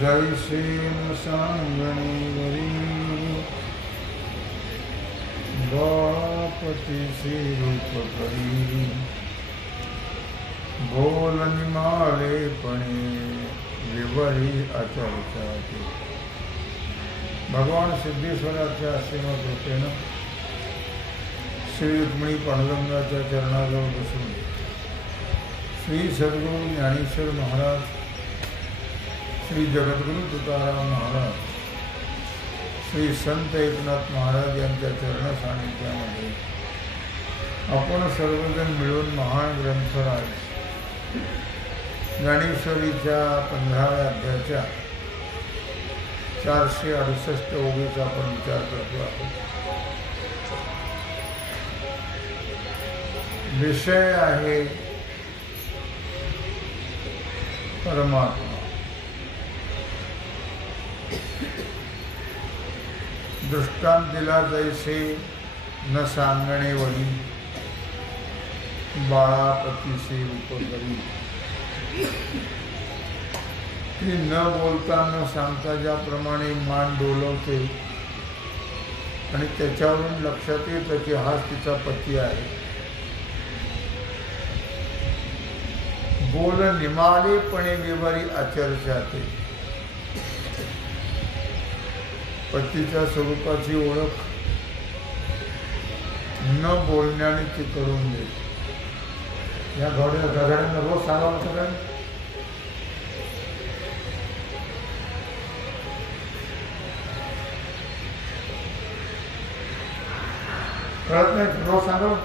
जैसे न सांगणे वरी बापति से रूप करी बोल निमाले पणे विवरी अचरचाते। भगवान सिद्धेश्वराच्या श्रीमद रूपेनं श्री रुक्मिणी पांडुरंगाच्या चरणाजवळ बसून श्री सद्गुरू ज्ञानेश्वर महाराज, श्री जगद्गुरु तुकाराम महाराज, श्री संत एकनाथ महाराज यांच्या चरण सानिध्यामध्ये आपण सर्वजण मिळून महान ग्रंथराज ज्ञानेश्वरीच्या 15व्या अध्यायाच्या 468 ओवीचा आपण विचार करतो आहोत। विषय आहे परमात्मा। दृष्टांत दिला जैसे न सांगणे वरी बाळापतीसे रूप करी, ती न बोलता न सांगता ज्याप्रमाणे मान डोलवते आणि त्याच्यावरून लक्षात येतं की हाच तिचा पती आहे। बोल निमालेपणे विवरी आचर्चाते, पतीच्या स्वरूपाची ओळख न बोलण्याने ती करून देते। या गधाड्यांना रोज सांगावं सगळं, कळत नाही, रोज सांगावं।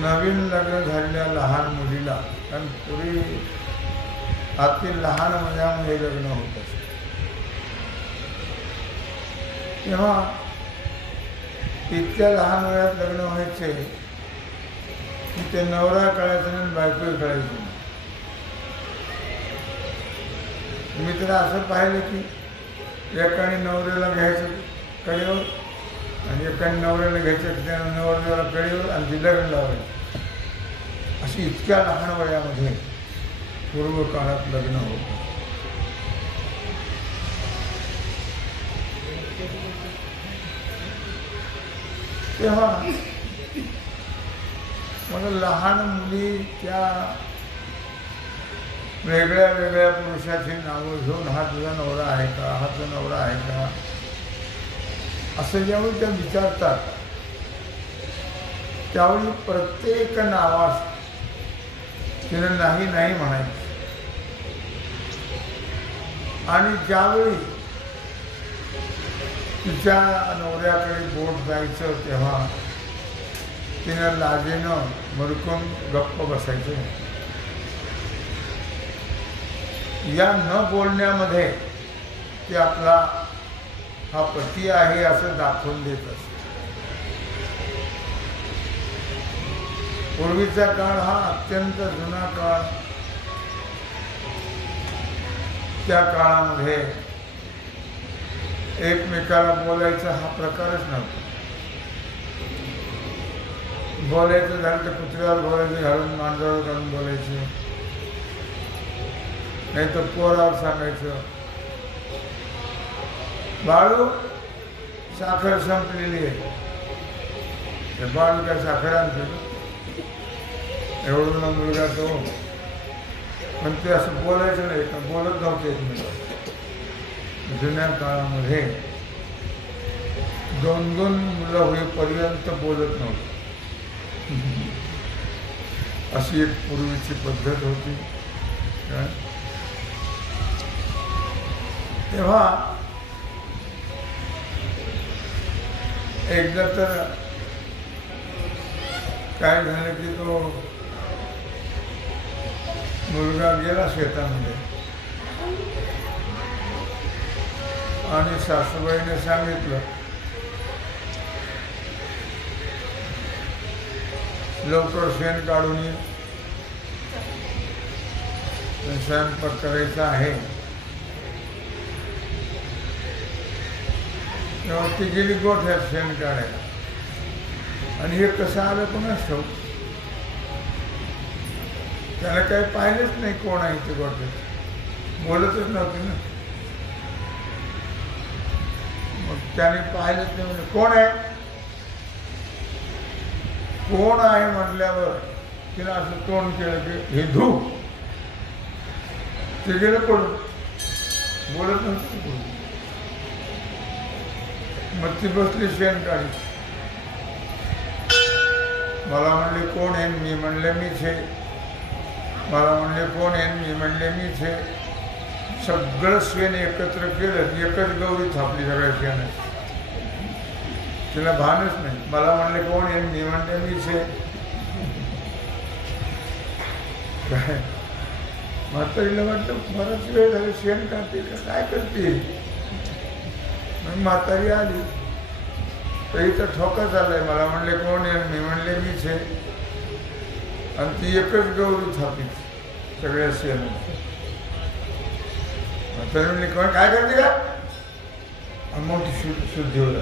नवीन लग्न झालेल्या लहान मुलीला, कारण पूर्वी अति लहान वयामध्ये लग्न होत असते, तेव्हा इतक्या लहान वयात लग्न व्हायचे की ते नवरा कळायचं नाही, बायको कळायची नाही। मी तर असं पाहिलं की एकाने नवऱ्याला घ्यायचं कडेवर आणि एकाने नवऱ्याला घ्यायचं त्या नवऱ्याला कडेवर आणि ती लग्न लावायचं। अशी इतक्या लहान वयामध्ये पूर्व काळात लग्न होतं। तेव्हा मग लहान मुली त्या वेगळ्या वेगळ्या पुरुषाची नावं घेऊन हा तुझा नवरा आहे का, हा तुझा नवरा आहे का असं ज्यावेळी त्या विचारतात, त्यावेळी प्रत्येक नावास तिनं नाही नाही म्हणायचं। आणि ज्यावेळी तिच्या नवऱ्याकडे बोट जायचं तेव्हा तिनं लाजेनं मरकून गप्प बसायचं। या न बोलण्यामध्ये ती आपला हा पती आहे असं दाखवून देत असते। पूर्वीचा काळ हा अत्यंत जुना काळ, त्या काळामध्ये एकमेकाला बोलायचा हा प्रकारच नव्हता। बोलायचं झालं तर कुत्र्यावर बोलायचं, घालून मांजरावर घालून बोलायचं, नाही तर पोरावर सांगायचं बाळू साखर संपलेली आहे, ते बाळू काय साखर आणते एवढं मुलगा तो, पण ते असं बोलायचं नाही का, बोलत नव्हते एकमेकांना। जुन्या काळामध्ये 2-2 मुलं होईपर्यंत बोलत नव्हते, अशी एक पूर्वीची पद्धत होती। तेव्हा एकदा तर काय झालं की तो मुलगा गेला शेतामध्ये आणि सासूबाईने सांगितलं लवकर शेण काढून ये, स्वयंपाक करायचा आहे। तेव्हा ती गेली गोठ्यात शेण काढायला आणि हे कसं आलं कोणाच ठाऊक. त्याला काही पाहिलंच नाही कोण आहे ते गोठ्यात, बोलतच नव्हती ना. मग त्याने पाहिलंच नाही म्हणजे कोण आहे कोण आहे म्हटल्यावर तिला असं तोंड केलं की हे धू. ते गेलं पडून, बोलत नव्हतं पडून. मग ती बसली शेण काढी. मला म्हणले कोण आहे, मी म्हणले मीच आहे. मला म्हणले कोण आहे, मी म्हणले मीच आहे. सगळं शेण एकत्र केलं, एकच गौरी थापली सगळ्या शेणात. तिला भानच नाही. मला म्हणले कोण आहे, मी म्हणले मीच आहे. काय म्हातारीला वाटतं बराच वेळ झालं शेण काढते का काय करते. मग म्हातारी आली तर इथं ठोका झालाय. मला म्हणले कोण आहे, मी म्हणले मीच आहे. आणि ती एकच गौरी थापली सगळ्या शेणात. म्हातारी म्हणली कोण काय करते का. मोठी शुद्धी होत.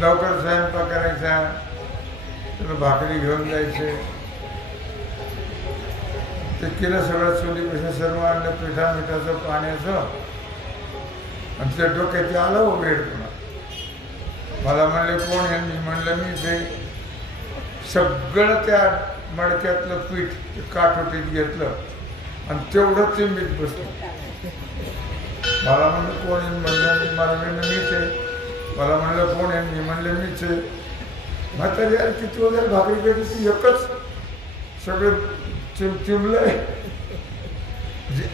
लवकर स्वयंपाक करायचा, तुला भाकरी घेऊन जायचे. ते केलं सगळं, चुलीपेक्षा सर्व आणलं पिठा मिठाचं पाण्याचं. आणि त्या डोक्यात आलं हो वेळ पुन्हा. मला म्हणले कोण आहे, मी म्हणलं मी ते सगळं त्या मडक्यातलं पीठ काठोटीत घेतलं आणि तेवढं चिंबीत बसलं. मला म्हणलं कोण आहे, म्हणलं मला म्हणलं मीच आहे. मला म्हणलं कोण आहे, मी म्हणलं मीच आहे. म्हातारी यार किती वगैरे भाकरी करते, एकच सगळं चिमलंय.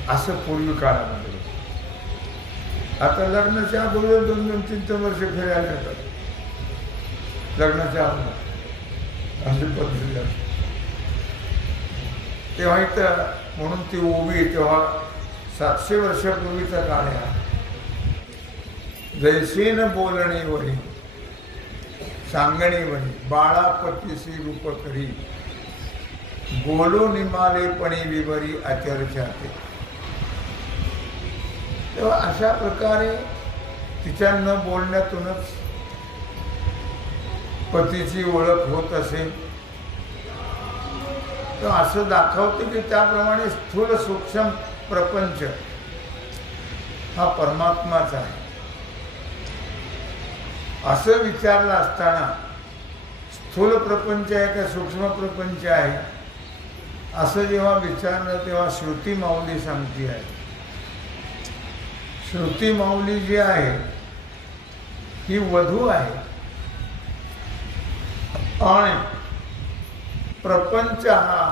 असं पूर्वी काळामध्ये. आता लग्नाच्या अगोदर 2-2, 3-3 वर्ष फिरायला येतात. लग्नाच्या अगोदर अशी पद्धती असते. तेव्हा इथं म्हणून ती उभी तेव्हा 700 वर्षापूर्वीचा काळ आहे. जैसेन बोलणे वरी सांगणे वरी बाळापतीसी रूप करी बोलो निमालेपणे विवरी आचर्चाते. तेव्हा अशा प्रकारे तिच्या न बोलण्यातूनच पतीची ओळख होत असेल तर असं दाखवते की त्याप्रमाणे स्थूल सूक्ष्म प्रपंच हा परमात्माच आहे असं विचारलं असताना स्थूल प्रपंच आहे का सूक्ष्म प्रपंच आहे असं जेव्हा विचारलं तेव्हा श्रुती माऊली सांगती आहे. श्रुती माऊली जी आहे ही वधू आहे आणि प्रपंच हा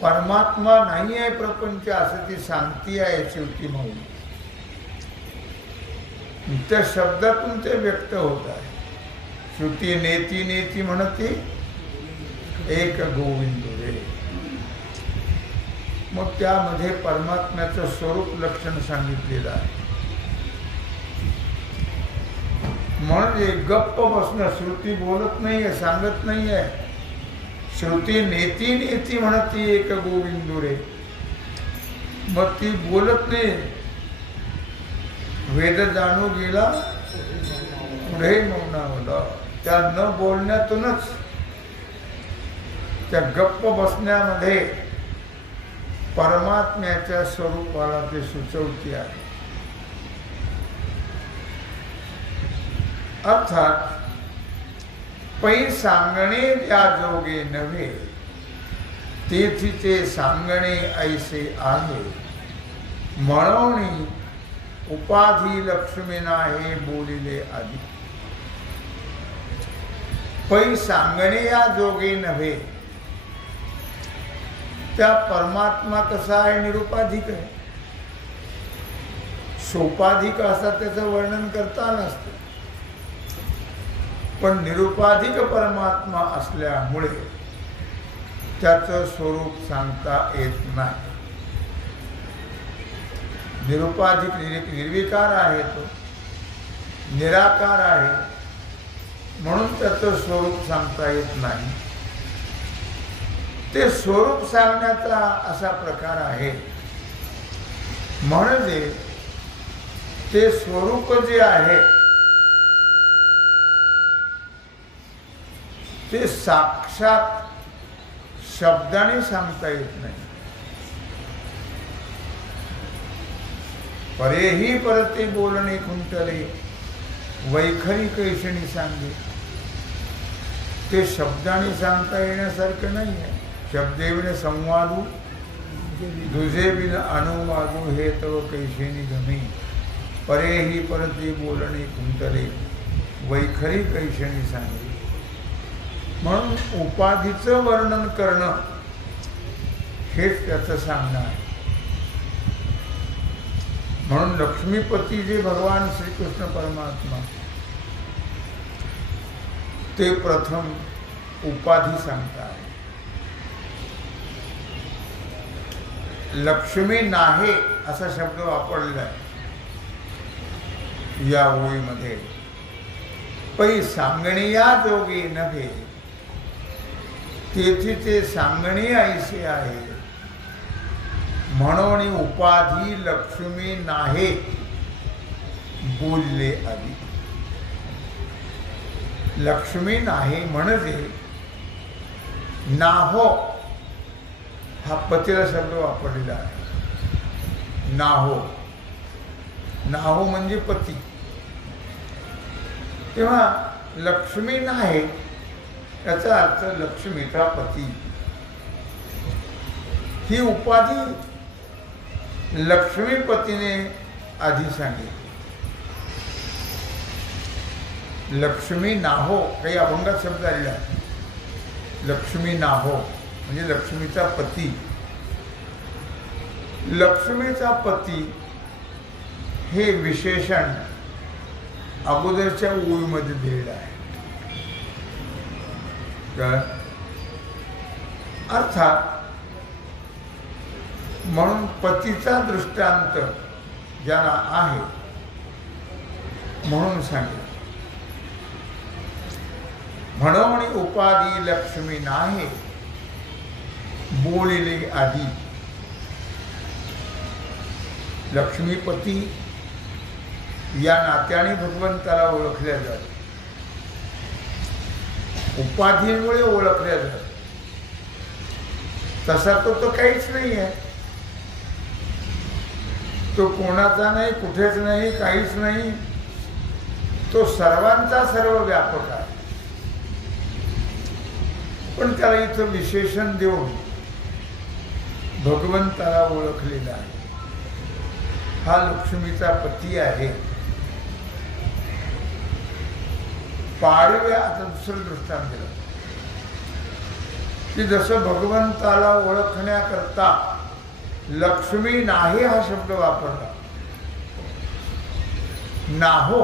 परमात्मा नाही आहे प्रपंच असं ती सांगती आहे श्रुती माऊली. त्या शब्दातून ते व्यक्त होत आहे. श्रुती नेती नेती म्हणती एक गोविंद रे. मग त्यामध्ये परमात्म्याचं स्वरूप लक्षण सांगितलेलं आहे. म्हणजे गप्प बसणं. श्रुती बोलत नाहीये, सांगत नाहीये. श्रुती नेती नेती म्हणती एक गोविंद रे. मग ती बोलत नाही. वेद जाणू गेला पुढे मौनावला. त्या न बोलण्यातूनच त्या गप्प बसण्यामध्ये परमात्म्याच्या स्वरूपाला ते सुचवते आहे. अर्थात पै सांगणे त्या जोगे नव्हे तेथीचे सांगणे ऐसे आहे. म्हणून उपाधी लक्ष्मीना हे बोलिले आधी. पै सांगणे या जोगे नव्हे. त्या परमात्मा कसा आहे निरुपाधिक आहे. सोपाधिक असा त्याचं वर्णन करता नसतं. पण निरुपाधिक परमात्मा असल्यामुळे त्याचं स्वरूप सांगता येत नाही. निरुपाधिक निर्विकार आहे, तो निराकार आहे म्हणून त्याचं स्वरूप सांगता येत नाही. ते स्वरूप सांगण्याचा असा प्रकार आहे म्हणजे ते स्वरूप जे आहे ते साक्षात शब्दाने सांगता येत नाही. परेही परते बोलणे कुंटले वैखरी कैशणी सांगे. ते शब्दाने सांगता येण्यासारखं नाही आहे. शब्देविने संवादू दुजे बिन अनुवादू हे तव कैशेनी गमी. परेही परते बोलणे कुंटले वैखरी कैशणी सांगे. म्हणून उपाधीचं वर्णन करणं हेच त्याचं सांगणं आहे. म्हणून लक्ष्मीपती जे भगवान श्रीकृष्ण परमात्मा ते प्रथम उपाधी सांगतात. लक्ष्मी नाहे असा शब्द वापरलेला आहे या ओळीमध्ये. पै सांगणिया जोगे नव्हे तेथे ते सांगणे ऐसे आहे. म्हणून उपाधी लक्ष्मी नाहे बोलले आधी. लक्ष्मी नाही म्हणजे नाहो हा पतीला शब्द वापरलेला आहे. नाहो नाहो म्हणजे पती. तेव्हा लक्ष्मी नाही याचा अर्थ लक्ष्मीचा पती. ही उपाधी लक्ष्मीपतीने आधी सांगितली. लक्ष्मी नाहो काही अभंगात शब्द आलेला आहे. लक्ष्मी नाहो म्हणजे लक्ष्मीचा पती. लक्ष्मीचा पती हे विशेषण अगोदरच्या ओळीमध्ये दिलेलं आहे. अर्थात म्हणून पतीचा दृष्टांत ज्याला आहे म्हणून सांगितलं. म्हणून उपाधी लक्ष्मी नाही बोलिले आधी. लक्ष्मीपती या नात्याने भगवंताला ओळखल्या जातात. उपाधीमुळे ओळखल्या जातात. तसा तो काहीच नाही आहे. तो कोणाचा नाही, कुठेच नाही, काहीच नाही. तो सर्वांचा सर्व व्यापक आहे. पण त्याला इथं विशेषण देऊन भगवंताला ओळखलेला आहे. हा लक्ष्मीचा पती आहे. पाडव्या आता दुसरं दृष्टांत दिलं की जसं भगवंताला ओळखण्याकरता लक्ष्मी नाही हा शब्द वापरला. नाहो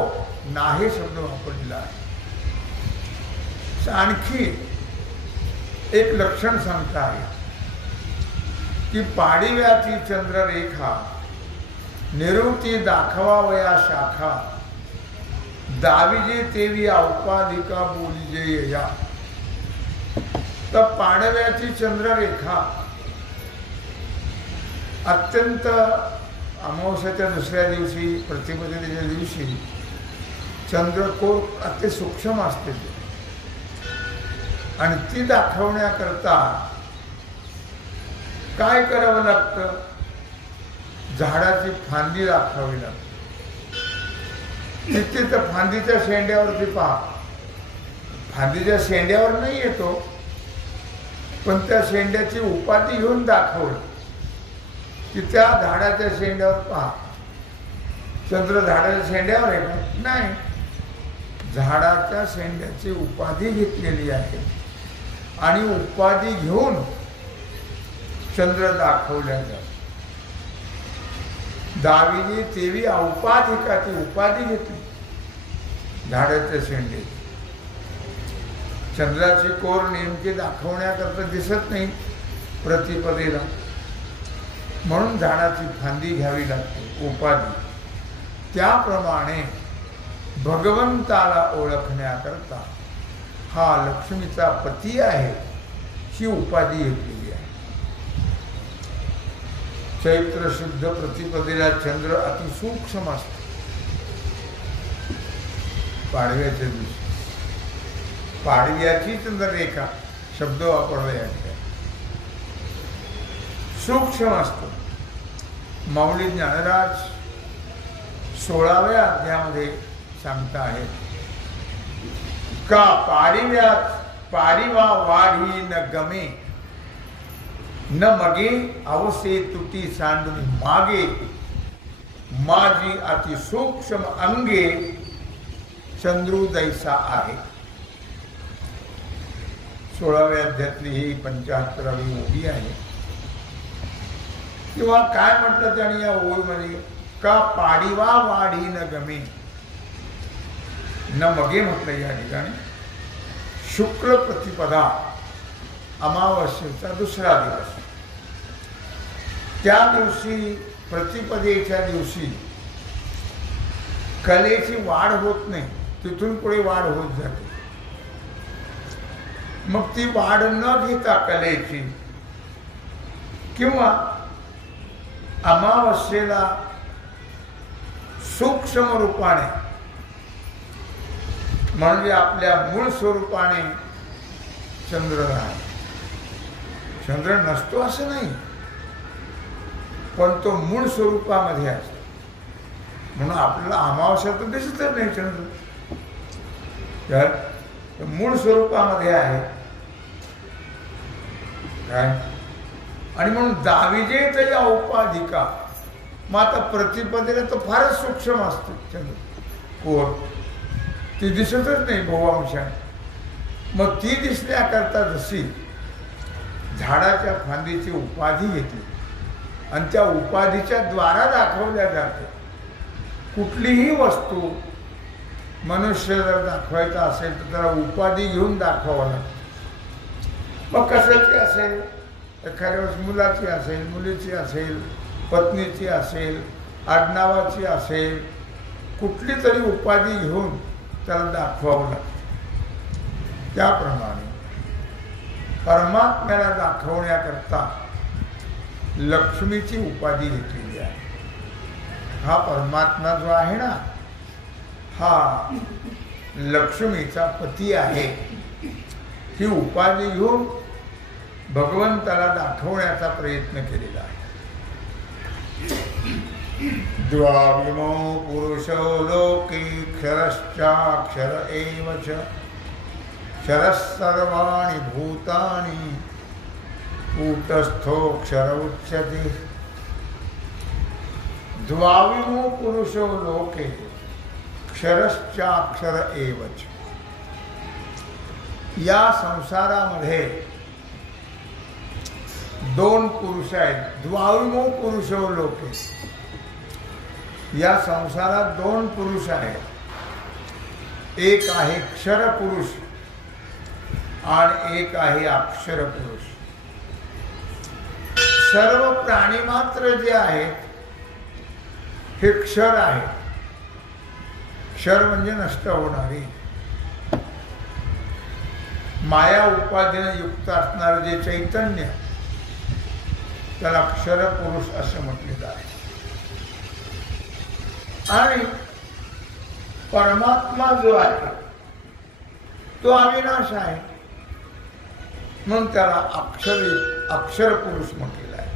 नाही शब्द वापरलेला आहे. आणखी एक लक्षण सांगता आहे की पाडिव्याची चंद्ररेखा निरुती दाखवावया शाखा दाविजे तेवी औपाधिका बोलिजे या. तर पाडव्याची चंद्ररेखा अत्यंत अमावस्याच्या दुसऱ्या दिवशी प्रतिपदेच्या दिवशी चंद्रकोर अति सूक्ष्म असते आणि ती दाखवण्याकरता काय करावं लागतं? झाडाची फांदी दाखवावी लागते. तिथे तर फांदीच्या शेंड्यावरती पहा. फांदीच्या शेंड्यावर नाही येतो पण त्या शेंड्याची उपाधी घेऊन दाखवलं की त्या झाडाच्या शेंड्यावर पहा. चंद्र झाडाच्या शेंड्यावर आहे का? नाही. झाडाच्या शेंड्याची उपाधी घेतलेली आहे आणि उपाधी घेऊन चंद्र दाखवल्या जातो. दाविजी तेवी औपाधिका ती उपाधी घेतली झाडाच्या शेंडे. चंद्राची कोर नेमकी दाखवण्याकरता दिसत नाही प्रतिपदेला म्हणून झाडाची फांदी घ्यावी लागते उपाधी. त्याप्रमाणे भगवंताला ओळखण्याकरता हा लक्ष्मीचा पती आहे ही उपाधी घेतलेली आहे. चैत्र शुद्ध प्रतिपदेला चंद्र अतिसूक्ष्म असतो. पाडव्याच्या दिवशी पाडव्याची चंद्ररेखा शब्द वापरला या ठिकाणी. सूक्ष्म असतो. माऊली ज्ञानराज 16व्या अध्यायामध्ये सांगता आहेत का पाडव्यात पारिवा वाढी न गमे न मगे अवसे तुटी सांडून मागे माझी अति सूक्ष्म अंगे चंद्रोदयसा आहे. 16व्या अध्यायातली ही 75वी ओवी आहे. किंवा काय म्हटलं त्याने या ओळीमध्ये का पाडिवा वाढी न गमे न मगे म्हटलं या ठिकाणी. शुक्ल प्रतिपदा अमावस्येचा दुसरा दिवस. त्या दिवशी प्रतिपदेच्या दिवशी कलेची वाढ होत नाही, तिथून पुढे वाढ होत जाते. मग ती वाढ न घेता कलेची किंवा अमावस्येला सूक्ष्म रूपाने म्हणजे आपल्या मूळ स्वरूपाने चंद्र राहतो. चंद्र नसतो असं नाही, पण तो मूळ स्वरूपामध्ये असतो. म्हणून आपल्याला अमावस्या तर दिसतच नाही चंद्र, तर मूळ स्वरूपामध्ये आहे काय. आणि म्हणून दाविजे तया औपाधिका. मग आता प्रतिपदेला तर फारच सूक्ष्म असते चंद्र, कोर ती दिसतच नाही भोवांशाने. मग ती दिसण्याकरता जशी झाडाच्या फांदीची उपाधी घेतली आणि त्या उपाधीच्या द्वारा दाखवल्या जाते. कुठलीही वस्तू मनुष्य जर दाखवायचा असेल तर त्याला उपाधी घेऊन दाखवावं लागतं. मग कशाची असेल, एखाद्या वेळेस मुलाची असेल, मुलीची असेल, पत्नीची असेल, आडनावाची असेल, कुठली तरी उपाधी घेऊन त्याला दाखवावं लागतं. त्याप्रमाणे परमात्म्याला दाखवण्याकरता लक्ष्मीची उपाधी घेतलेली आहे. हा परमात्मा जो आहे ना, हा लक्ष्मीचा पती आहे. ही उपाधी घेऊन भगवंताला दाखवण्याचा प्रयत्न केलेला आहे. द्वाविमो पुरुषो लोके क्षरश्चाक्षर एव च क्षरः सर्वाणि भूतानि कूटस्थोऽक्षर उच्यते. द्वाविमो पुरुषो लोके क्षरश्चाक्षर एव च. या संसारामध्ये दोन पुरुष आहेत. द्वाविमो पुरुषो लोके. या संसारात दोन पुरुष आहेत. एक आहे क्षर पुरुष आणि एक आहे अक्षर पुरुष. सर्व प्राणी मात्र जे आहेत हे क्षर आहे. क्षर म्हणजे नष्ट होणारे, माया उपाधीने युक्त असणारे जे चैतन्य, त्याला अक्षर पुरुष असं म्हटलेलं आहे. आणि परमात्मा जो आहे तो अविनाश आहे, म्हणून त्याला अक्षर पुरुष म्हटलेला आहे.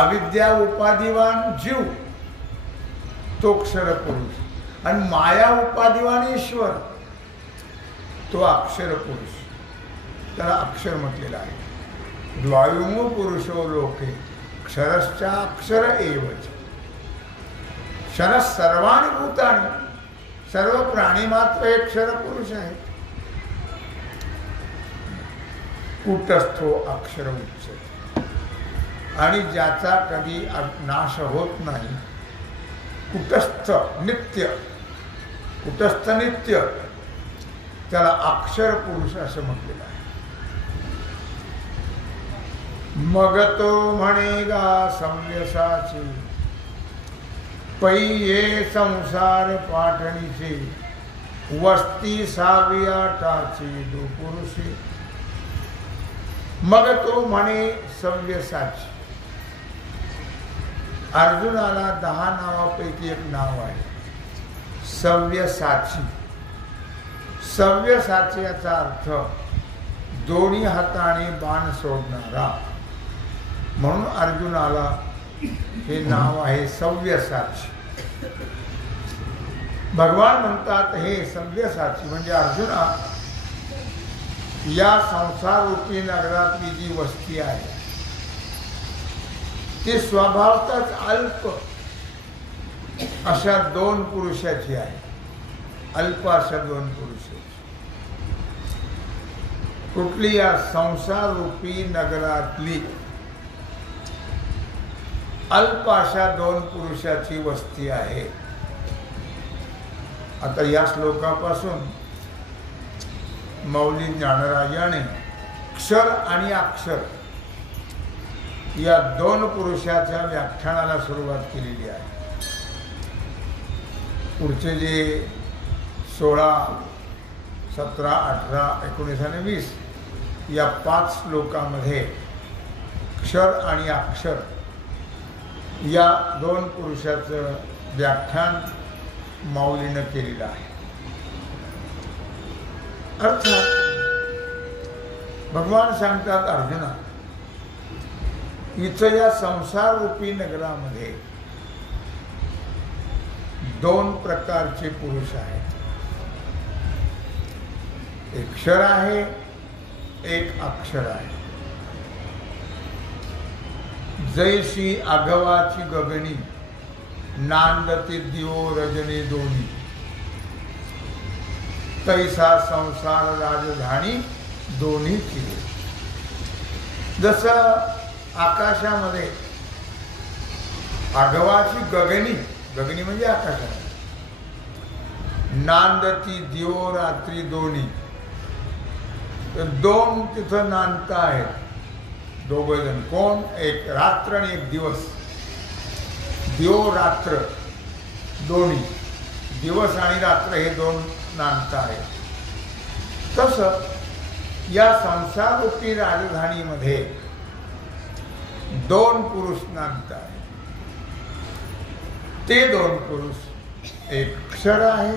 अविद्या उपाधिवान जीव तो क्षर पुरुष आणि माया उपाधिवान ईश्वर तो अक्षर पुरुष, त्याला अक्षर म्हटलेला आहे. द्वायुमो पुरुषो लोके क्षरश्चाक्षर एव च. क्षर सर्वाणि भूतानि, सर्व प्राणी मात्र एक क्षर पुरुष आहे. कूटस्थो अक्षर उच्यते. आणि ज्याचा कधी नाश होत नाही, कुटस्थ नित्य, कुटस्थ नित्य, त्याला अक्षर पुरुष असं म्हटलेलं आहे. मग तो म्हणेगा संन्यासाची पै ये संसार पाठणीचे वस्ती साविया टाची दो पुरुषे. मग तो म्हणे सव्यसाची. अर्जुनाला 10 नावापैकी एक नाव आहे सव्यसाची. सव्यसाची याचा अर्थ दोन्ही हाताने बाण सोडणारा, म्हणून अर्जुनाला हे नाव आहे सव्यसाची. भगवान म्हणतात हे सव्यसाची म्हणजे अर्जुना, या संसार रूपी नगरातली जी वस्ती आहे ती स्वभावतच अल्प अशा 2 पुरुषाची आहे. अल्प अशा 2 पुरुषाची. कुठली? या संसार रूपी नगरातली अल्प अशा 2 पुरुषाची वस्ती आहे. आता या श्लोकापासून मौली ज्ञानराजाने क्षर आणि अक्षर या 2 पुरुषाच्या व्याख्यानाला सुरुवात केलेली आहे. पुढचे जे 16, 17, 18, 19 आणि 20 या 5 श्लोकामध्ये क्षर आणि अक्षर या 2 पुरुषाचं व्याख्यान मौलीनं केलेलं आहे. अर्थात भगवान सांगतात अर्जुना, इथं या संसार रूपी नगरामध्ये 2 प्रकारचे पुरुष आहेत. एक क्षर आहे, एक अक्षर आहे. जैशी आघवाची गगनी नांदती दिवो रजनी दोन्ही, तैसा संसार राजधानी दोन्ही केले. जसं आकाशामध्ये आघवाची गगनी, गगनी म्हणजे आकाशामध्ये, नांदती दिवो रात्री दोन्ही, 2 तिथं नांदता आहेत. 2 जण. कोण? एक रात्र आणि एक दिवस. दिवो रात्र दोन्ही, दिवस आणि रात्र हे 2 नांदता आहेत. तसं या संसार रूपी राजधानीमध्ये 2 पुरुष नांदता आहेत. ते 2 पुरुष, एक क्षर आहे,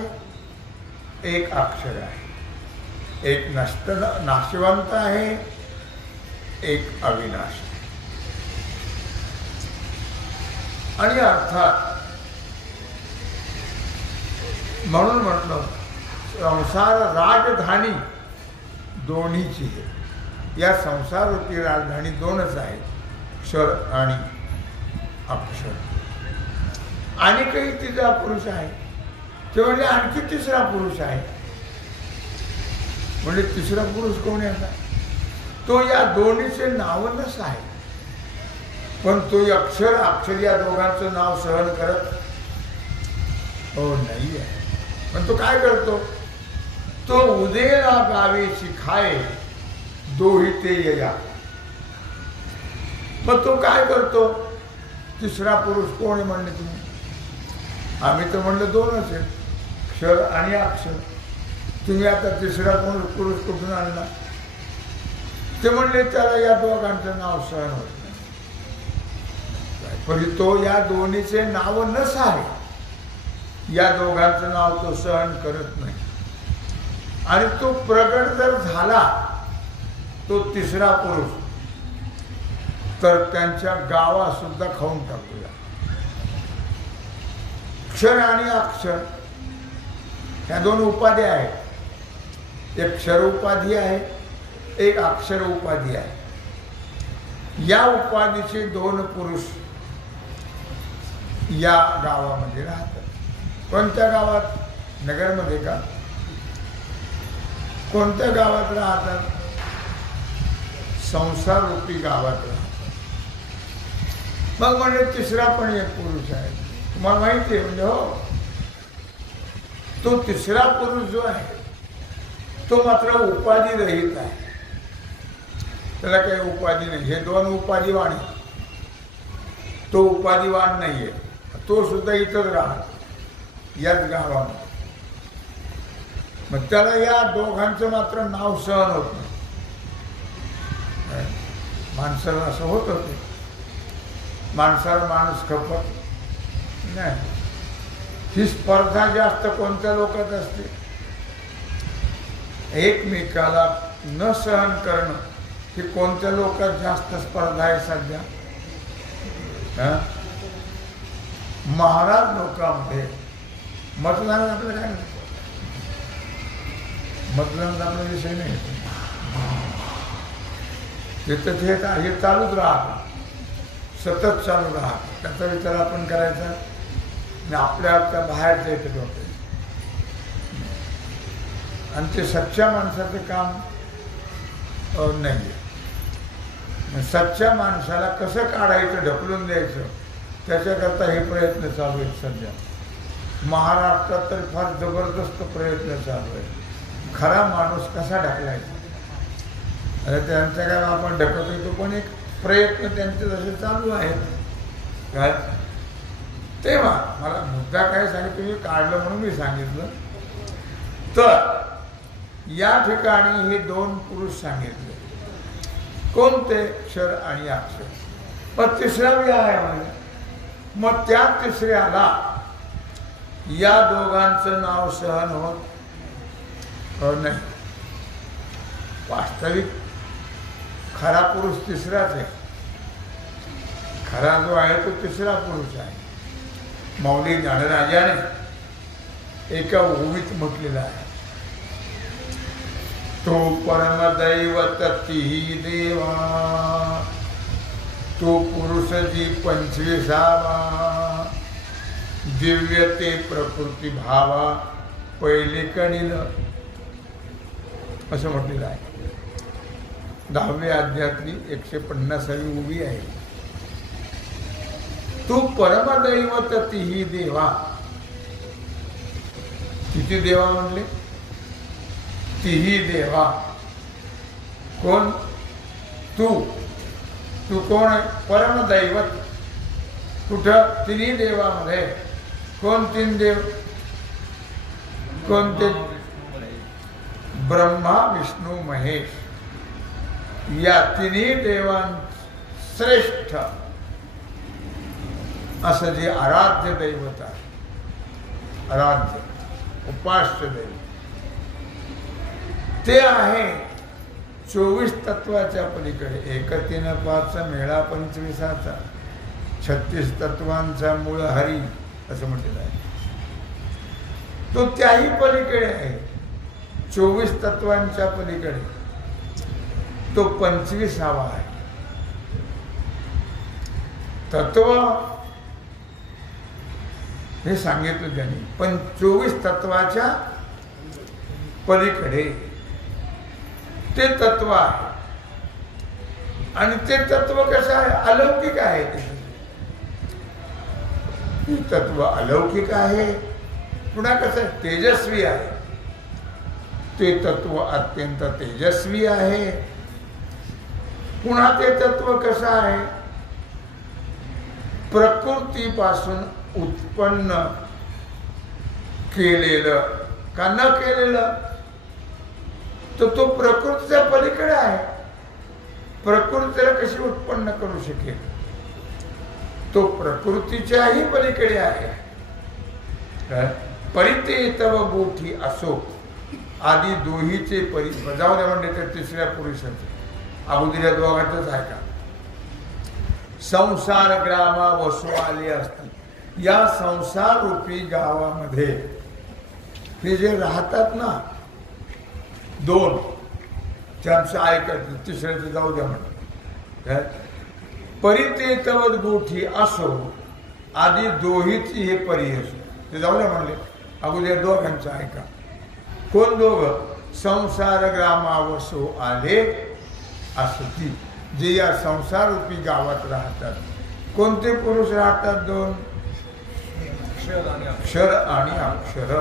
एक अक्षर आहे. एक नाशवंत आहे, एक अविनाशी. आणि अर्थात म्हणून म्हटलं संसार राजधानी दोन्हीची आहे. या संसार रूपी राजधानी 2च आहेत, क्षर आणि अक्षर. आणि काही 3रा पुरुष आहे, ते म्हणजे आणखी 3रा पुरुष आहे. म्हणजे 3रा पुरुष कोण आहे? तो या दोन्हीचे नावच आहे, पण तो अक्षर अक्षर या दोघांचं नाव सहन करत नाही आहे. पण तो काय करतो? तो उदेला गावेची खाय दोहिते या. मग तो काय करतो? 3रा पुरुष कोण आहे म्हणले तुम्ही? आम्ही तर म्हणलं 2च आहेत, क्षर आणि अक्षर. तुम्ही आता 3रा पुरुष कुठून आणला? ते म्हणले त्याला या दोघांचं नाव सहन होत नाही. पण तो या दोन्हीचे नाव नस आहे, या दोघांचं नाव तो सहन करत नाही. आणि तो प्रगट जर झाला तो 3रा पुरुष, तर त्यांच्या गावा सुद्धा खाऊन टाकूया. क्षर आणि अक्षर ह्या 2 उपाध्या आहेत. एक क्षर उपाधी आहे, एक अक्षर उपाधी आहे. या उपाधीचे 2 पुरुष या गावामध्ये राहतात. कोणत्या गावात? नगरमध्ये का? कोणत्या गावात राहतात? संसार रूपी गावात राहतात. मग म्हणजे 3रा पण एक पुरुष आहे. तुम्हाला माहिती आहे म्हणजे हो, तो 3रा पुरुष जो आहे तो मात्र उपाधी रहित आहे. त्याला काही उपाधी नाही. हे 2 उपाधीवान आहे, तो उपाधीवान नाहीये. तो सुद्धा इथंच राहतो याच गावामध्ये. मग त्याला या दोघांचं मात्र नाव सहन होत नाही. माणसाला असं होत होते. माणसाला माणूस खपत नाही. ही स्पर्धा जास्त कोणत्या लोकात असते? एकमेकाला न सहन करणं ही कोणत्या लोकात जास्त स्पर्धा आहे सध्या? महाराज लोकांमध्ये मतदानात आपलं काय नाही, मतदानात आपला विषय नाही. तिथं हे चालूच राहत, सतत चालू राहत. त्याचा विचार आपण करायचा आणि आपल्या बाहेरचं येतं डोक्यात. आणि ते सच्च्या माणसाचं काम नाही. सच्च्या माणसाला कसं काढायचं, ढकलून द्यायचं, त्याच्याकरता हे प्रयत्न चालू आहेत सध्या. महाराष्ट्रात तर फार जबरदस्त प्रयत्न चालू आहे. खरा माणूस कसा ढकलायचा, अरे त्यांच्या काय आपण ढकलतो तो पण एक प्रयत्न त्यांचे जसे चालू आहेत काय. तेव्हा मला मुद्दा काय सांगितलं, मी काढलं म्हणून मी सांगितलं. तर या ठिकाणी हे दोन पुरुष सांगितले. कोणते? क्षर आणि अक्षर. पण तिसरा बी आहे म्हणजे. मग त्या तिसऱ्याला या दोघांचं नाव सहन होत नाही. वास्तविक खरा पुरुष तिसराच आहे. खरा जो आहे तो तिसरा पुरुष आहे. मौली ज्ञानराजाने एका ओवीत म्हटलेला आहे, तो परमदैवत तिही देवा, तो पुरुष जी 25वा, दिव्य ते प्रकृती भावा पहिले कणील, असं म्हटलेलं आहे. 10व्या अध्यायातली 150वी उभी आहे. तू परमदैवत तिही देवा. किती देवा म्हणले? तिही देवा. कोण? तू. तू कोण आहे? परमदैवत. कुठं? तिन्ही देवामध्ये. कोण तीन देव? कोणते? ब्रह्मा विष्णू महेश या तिन्ही देवां श्रेष्ठ असं जे आराध्य दैवत आहे, आराध्य उपास्य दैवत, ते आहे 24 तत्वाच्या पलीकडे. 1 3 5 मेळा 25चा 36 तत्वांचा मूळ हरी असं म्हटलेलं आहे. तो त्याही पलीकडे आहे. 24 तत्वांच्या पलीकडे तो 25वा आहे. तत्व हे सांगितलं त्यांनी, पण 24 तत्वाच्या पलीकडे ते तत्व आहे. आणि ते तत्व कसं आहे? अलौकिक आहे. ते तत्व अलौकिक आहे. पुन्हा कसं आहे? तेजस्वी आहे. ते तत्व अत्यंत तेजस्वी आहे. पुन्हा ते तत्व कसं आहे? प्रकृतीपासून उत्पन्न केलेलं का न केलेलं, तर तो प्रकृतीच्या पलीकडे आहे. प्रकृतीला कशी उत्पन्न करू शकेल? तो प्रकृतीच्याही पलीकडे आहे. परिते तव गोठी असो आदी दोहीचे परी जाऊ द्या म्हणते तर तिसऱ्या पुरुषाचे अगोदर दोघांचंच आहे का? संसार ग्रामा वसू आले असतात. या संसार रूपी गावामध्ये हे जे राहतात ना दोन, त्यांचं ऐकत तिसऱ्याचं जाऊ द्या म्हणतात. परिते तवत गोठी असो आधी दोहीची हे परी असो, ते जाऊ द्या म्हणले. अगोदर दोघांचं ऐका. कोण दोघं? संसार ग्रामावसो आले असती, जे या संसार रूपी गावात राहतात. कोणते पुरुष राहतात? दोन, क्षर आणि अक्षर.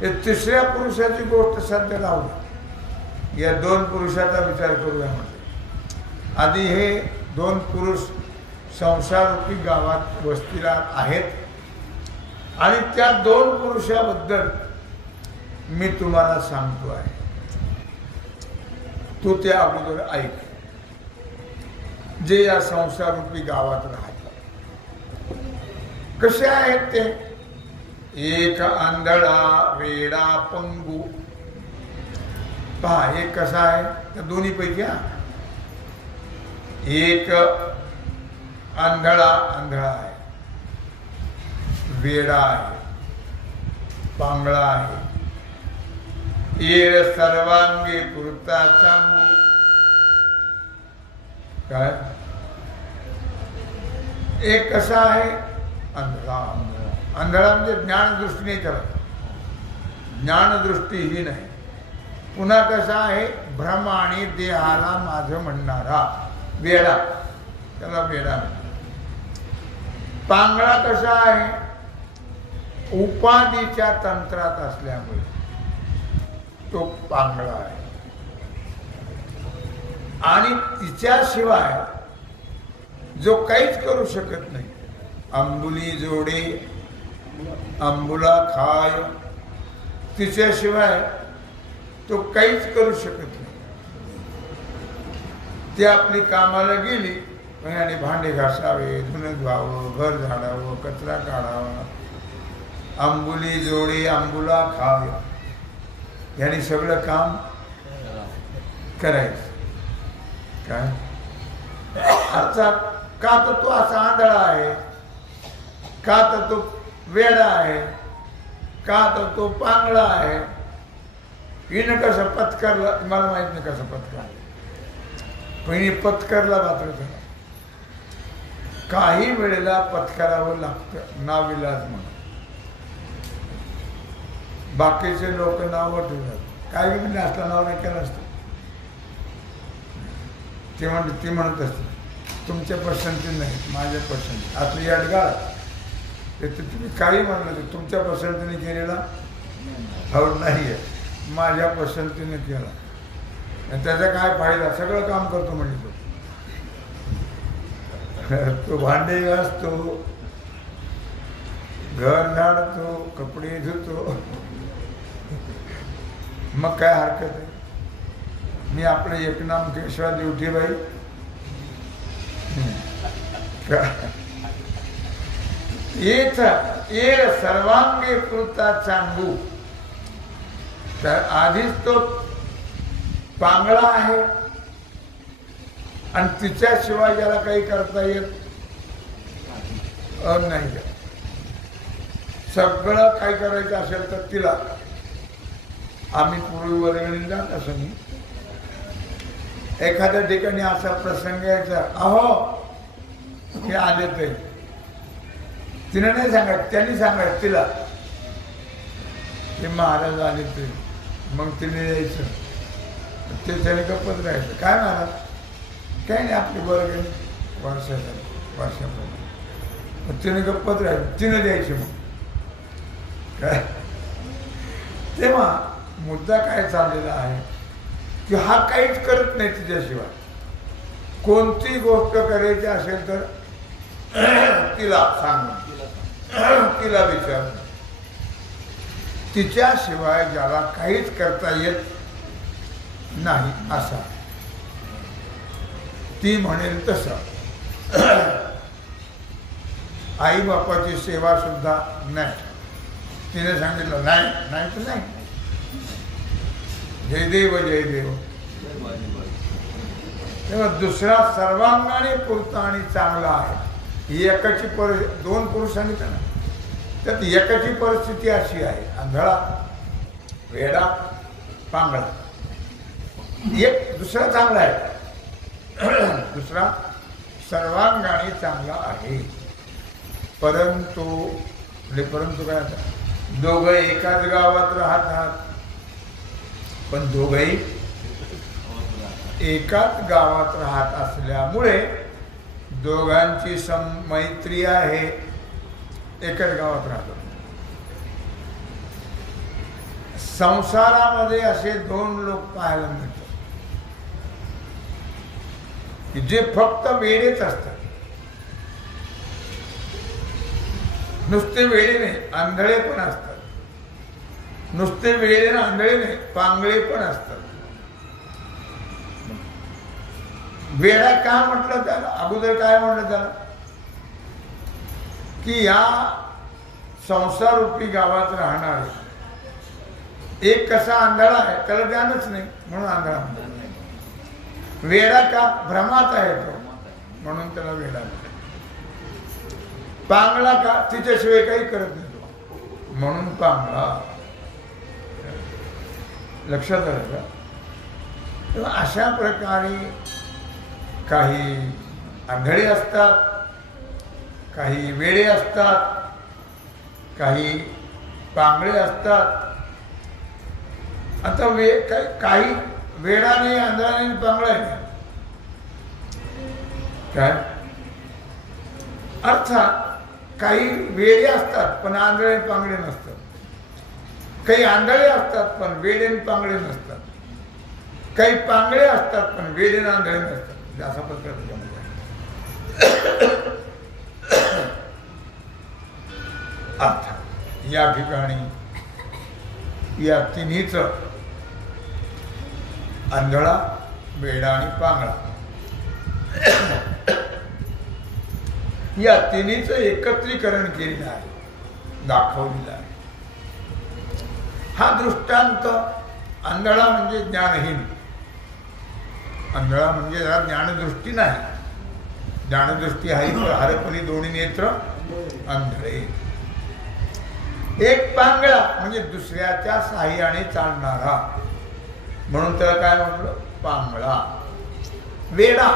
हे तिसऱ्या पुरुषाची गोष्ट सध्या लावू. या दोन पुरुषाचा विचार करूया म्हणजे. आधी हे दोन पुरुष संसार रूपी गावात वस्तीला आहेत आणि त्या दोन पुरुषाबद्दल मी तुम्हाला सांगतो आहे. तू त्या अगोदर ऐक. जे या संसाररूपी गावात राहतात. कसे आहेत ते? एक आंधळा वेडा पंगू. पहा एक कसा आहे त्या दोन्ही पैकी. एक आंधळा आहे, वेडा आहे, पांगळा आहे. येर सर्वांगे पुरता चांगू. काय? एक कसा आहे? आंधळा. आंधळा म्हणजे ज्ञानदृष्टी नाही करत, ज्ञानदृष्टी ही नाही. पुन्हा कसा आहे? भ्रम आणि देहाला माझं म्हणणारा वेडा, त्याला वेडा. पांगळा कसा आहे? उपाधीच्या तंत्रात असल्यामुळे तो पांगळा आहे. आणि तिच्याशिवाय जो काहीच करू शकत नाही. अंबुली जोडे अंबुला खाय, तिच्याशिवाय तो काहीच करू शकत नाही. ती आपली कामाला गेली आणि भांडे घासावे, धुणं धुवावं, घर झाडावं, कचरा काढावा. अंबुली जोडे अंबुला खाय, याने सगळं काम करायचं. काय अर्थात का तर तो असा आंधळा आहे, का तर तो वेडा आहे, का तर तो पांगळा आहे. हिनं कसं पत्करला मला माहित नाही, कसं पत्करला, पण हिने पत्करला मात्र त्याला. काही वेळेला पत्करावं लागतं, नाविलाज म्हणून. बाकीचे लोक नावं ठेवतात, काही म्हणजे असला नाव नाही केलं असतं. ती म्हणत असते तुमच्या पसंती नाही, माझ्या पसंती. आपली अडगाळ ते तुम्ही काही म्हणलं तर तुमच्या पसंतीने केलेला हवं नाही आहे, माझ्या पसंतीने केला. आणि त्याचा काय फायदा? सगळं काम करतो म्हणजे तो भांडे घासतो, घर झाडतो, कपडे धुतो. मग काय हरकत आहे? मी आपले एक नाम केशवा देवठीबाई ये सर्वांगे पुरता चांगू. तर आधीच तो पांगळा आहे आणि तिच्याशिवाय ज्याला काही करता येत नाही. सगळं काय करायचं असेल तर तिला. आम्ही पूर्वी वर्गणी जात असं मी एखाद्या ठिकाणी असा प्रसंग यायचा, अहो हे आले ते, तिने नाही सांगत, त्यांनी सांगायचं तिला, ते महाराज आले ते. मग तिने यायचं, ते त्याने गप्पत राहायचं. काय महाराज? काही नाही, आपली वर्गणी वर्षाप्रमाणे. तिने गप्पत राहायचं, तिने द्यायची. मग काय तेव्हा मुद्दा काय चाललेला आहे की हा काहीच करत नाही तिच्याशिवाय. कोणती गोष्ट करायची असेल तर तिला सांगून, तिला विचार. तिच्याशिवाय ज्याला काहीच करता येत नाही असा, ती म्हणेल तसं. आई बापाची सेवा सुद्धा नाही. तिने सांगितलं नाही, नाही तर नाही. जय देव जय देव. तेव्हा दुसरा सर्वांगाने पुरता आणि चांगला आहे. एकाची दोन पुरुष सांगितलं ना, त्यात एकाची परिस्थिती अशी आहे, आंधळा, वेडा, पांगळा. एक दुसरा चांगला आहे, दुसरा सर्वांगाने चांगला आहे. परंतु काय आता, दोघं एकाच गावात राहतात, पण दोघंही एकाच गावात राहत असल्यामुळे दोघांची मैत्री आहे, एकाच गावात राहतात. संसारामध्ये असे दोन लोक पाहायला मिळतात की जे फक्त वेडेच असतात. नुसते वेडे नाही, आंधळे पण असतात. नुसते वेडे ना आंधळे नाही, पांगळे पण असतात. वेडा का म्हटलं त्याला? अगोदर काय म्हटलं त्याला की या संसार रूपी गावात राहणार एक कसा आंधळा आहे, त्याला ज्ञानच नाही म्हणून आंधळा म्हणतात. वेडा का? भ्रमात आहे तो म्हणून त्याला वेडा म्हणतात. पांगळा का? तिच्याशिवाय काही करत नाही तो म्हणून पांगळा. लक्षात आलं का? तेव्हा अशा प्रकारे काही आंधळे असतात, काही वेडे असतात, काही पांगळे असतात. आता काही वेडाने, आंधळाने, पांगळाने काय अर्थात काही वेडे असतात पण आंधळे पांगळे नसतात, काही आंधळे असतात पण वेडे आणि पांगळे नसतात, काही पांगळे असतात पण वेडे आणि आंधळे नसतात. असा प्रकार अर्थात या ठिकाणी या तिन्हीच आंधळा, वेडा आणि पांगळा या तिन्हीचं एकत्रीकरण केलेलं आहे, दाखवलेलं आहे. हा दृष्टांत आंधळा म्हणजे ज्ञानहीन, आंधळा म्हणजे जरा ज्ञानदृष्टी नाही, ज्ञानदृष्टी आहे तर हरपरी दोन्ही नेत्र आंधळे. एक पांगळा म्हणजे दुसऱ्याच्या साह्याने चालणारा म्हणून त्याला काय म्हटलं? पांगळा. वेडा,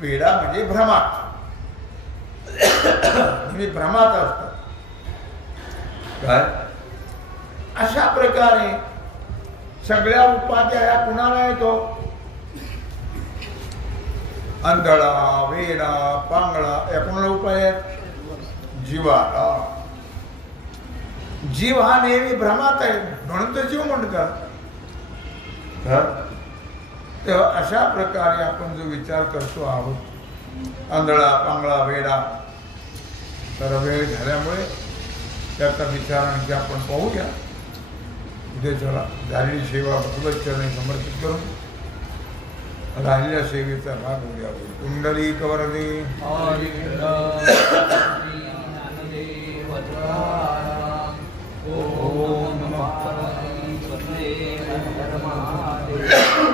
वेडा म्हणजे भ्रमात, म्हणजे भ्रमात असतात काय. अशा प्रकारे सगळ्या उपाध्या या कुणाला येतो? आंधळा, वेडा, पांगळा या कोणाला उपाय आहेत? जीवाला. जीव हा नेहमी भ्रमात आहे म्हणून तर जीव म्हणतात. तेव्हा अशा प्रकारे आपण जो विचार करतो आहोत आंधळा, पांगळा, वेडा, तर वेळ झाल्यामुळे त्याचा विचार आणखी आपण पाहूया. उद्या चला झालेली सेवा भगवत चरणी समर्पित करून राहिलेल्या सेवेचा भाग उद्या होईल. कुंडलिक वरदे ओम नमः पार्वती पतये हर हर महादेव.